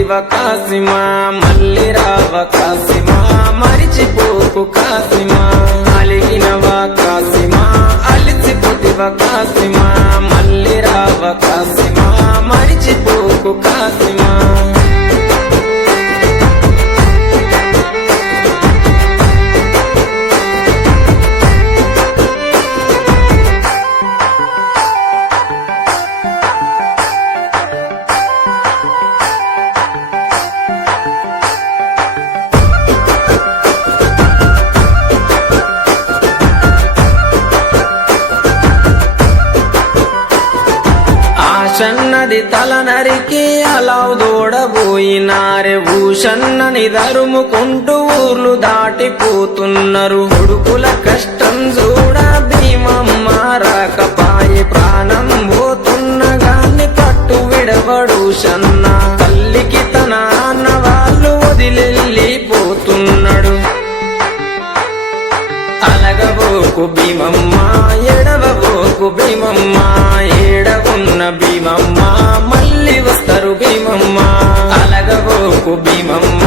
మరిచిపోతివ కాసిమా మళ్ళీ రావ కాసిమా మరిచిపోకు కాసిమా అలిగినవా కాసిమా అలిసిపోతివ కాసిమా మళ్ళీ రావ కాసిమా మరిచిపోకు కాసిమా ఆశన్నది తల నరికి అలావు దూడబోయినారే ఊషన్నని దరుముకుంటూ ఊర్లు దాటిపోతున్నారు కొడుకుల కష్టం చూడ భీమమ్మ రాకపాయి ప్రాణం పోతున్నగాన్ని పట్టు విడవడు షన్న తల్లికి తన అన్న వాళ్ళు వదిలెళ్ళిపోతున్నాడు అలగబోకు భీమమ్మ ఎడవబోకు భీమమ్మ ఏడవున్న భీమమ్మ మళ్ళీ వస్తారు భీమమ్మ అలగబోకు భీమమ్మ